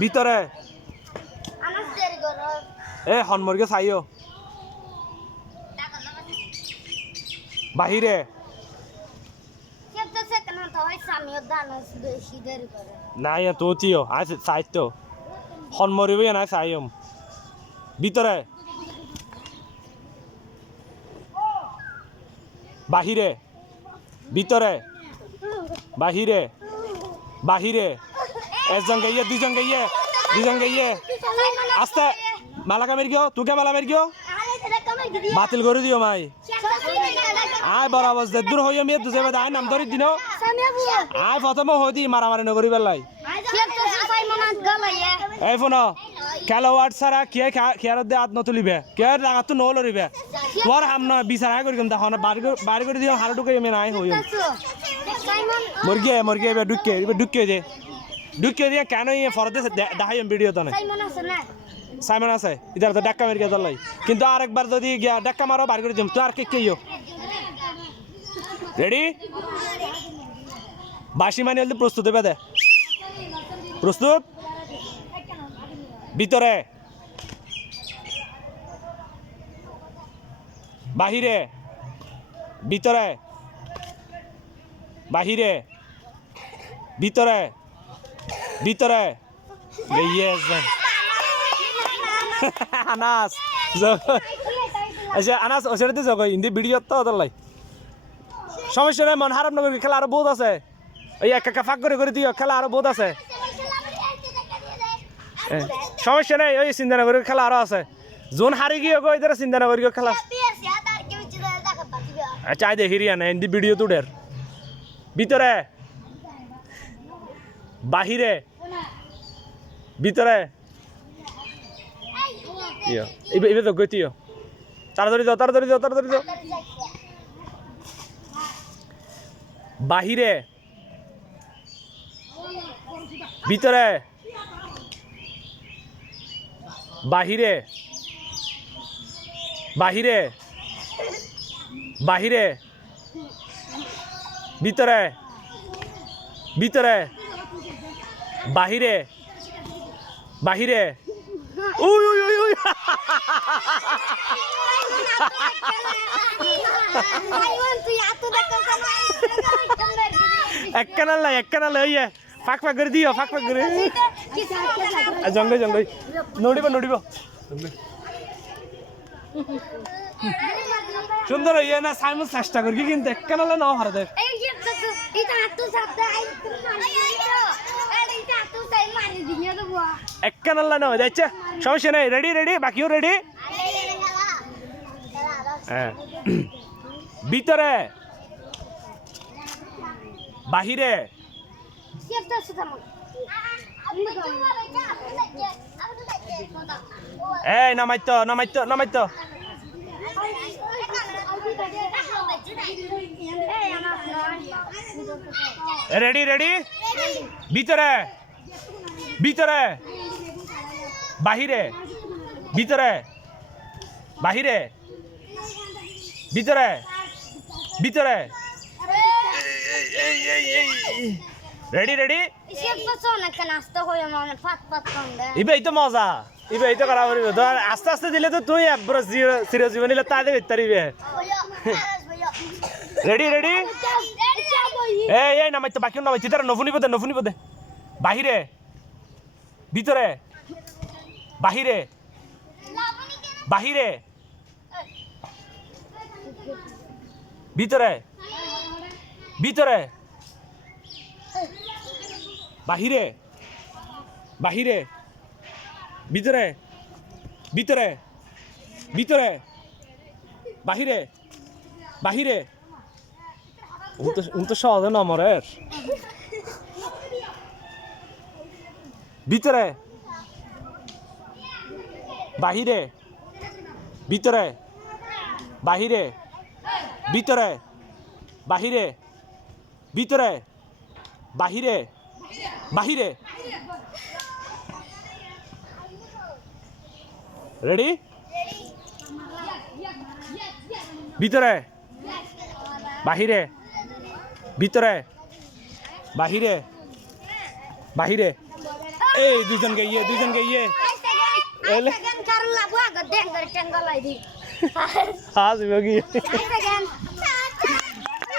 ভিতরে এ হনমর্গে চাইও বাহিরে নাই তো চিও আজ সাহিত্য হনমরিব না চাইম ভিতরে বাহিরে ভিতরে বাহিরে বাহিরে একজন গাইয়ে দুজন গাইয়ে আস্তে মালা কামের গিয়ে তুকে মালা মের গিয়ে বাতিল করে দিও মাই আয় বরাবর যে দূর হইয়া মেয়ে দুজে বাদে আয় নাম ধরি দিন আয় প্রথমে হই দি মারামারি নগরি বেলাই এই ফোন খেলোয়াড় ছাড়া কে খেয়ার দিয়ে হাত নতুলিবে কে রাঙা তো নলরিবে তোর হাম নয় বিচার আয় করি দেখো না বাড়ি করে দিও হাড় ঢুকে আমি নাই হইম মুরগি এবার ঢুকিয়ে দিয়ে কেন ফরতে দেখাইম ভিডিও তো না সাইমন আছে ইধার তো ডাক্কা মেরে দলাই কিন্তু আরেকবার যদি ডাক্কা মারো বার করে দিম তো আর কে কেইও রেডি বাসি মানি হলে প্রস্তুত হবে দে প্রস্তুত ভিতরে বাহিরে ভিতরে বাহিরে ভিতরে ভিতরে আনাস আচ্ছা আনাস ওসেরতে জগ ইন্দি ভিডিও তো দলাই সমস্যা নাই মন হারাপ নগর খেলা আরো বহুত আছে এই একা ফাঁক করে দিও খেলা আরো বহুত আছে সমস্যা নাই ওই চিন্তানগরের খেলা আরো আছে যোন হারি গিয়ে গো এদের চিন্তানগরের খেলা আচ্ছা আই দেখি রিয়া না ইন্দি ভিডিও তুডের ভিতরে বাহিরে ভিতরে এবার তো গতিও তাড়াতাড়ি যাও বাহিরে ভিতরে বাহিরে বাহিরে বাহিরে ভিতরে ভিতরে বাহিরে বাহিরে উই উই উই উই এক কানাল ইয়ে ফাঁক করে দিও ফাঁক করে জঙ্গে নড়িব সুন্দর ইয়ে না সাইমন চেষ্টা করি কিন্তু এক কানালে নাও হারা দেখ এক কানাল না যাচ্ছে সমস্যা নেই রেডি বাকিও রেডি হ্যাঁ ভিতরে বাহিরে এই নামাইতো রেডি ভিতরে ভিতরে বাহিরে ভিতরে বাহিরে ভিতরে ভিতরে রেডি ইবে এই তো মজা ইবে এই তো করা পারিব ধর আস্তে আস্তে দিলে তো তুই চিরজীবন নিলে তা দেবে তারিবে রেডি এই নামাইতো বাকি নামাইছি তারা নফুনিব দে বাহিরে ভিতরে বাহিরে বাহিরে ভিতরে ভিতরে বাহিরে বাহিরে ভিতরে ভিতরে ভিতরে বাহিরে বাহিরে তো সহজ না মরের ভিতরে বাহিরে ভিতরে বাহিরে ভিতরে বাহিরে ভিতরে বাহিরে বাহিরে রেডি ভিতরে বাহিরে ভিতরে বাহিরে বাহিরে এই দুজন গাইয়ে এলে আজ বগি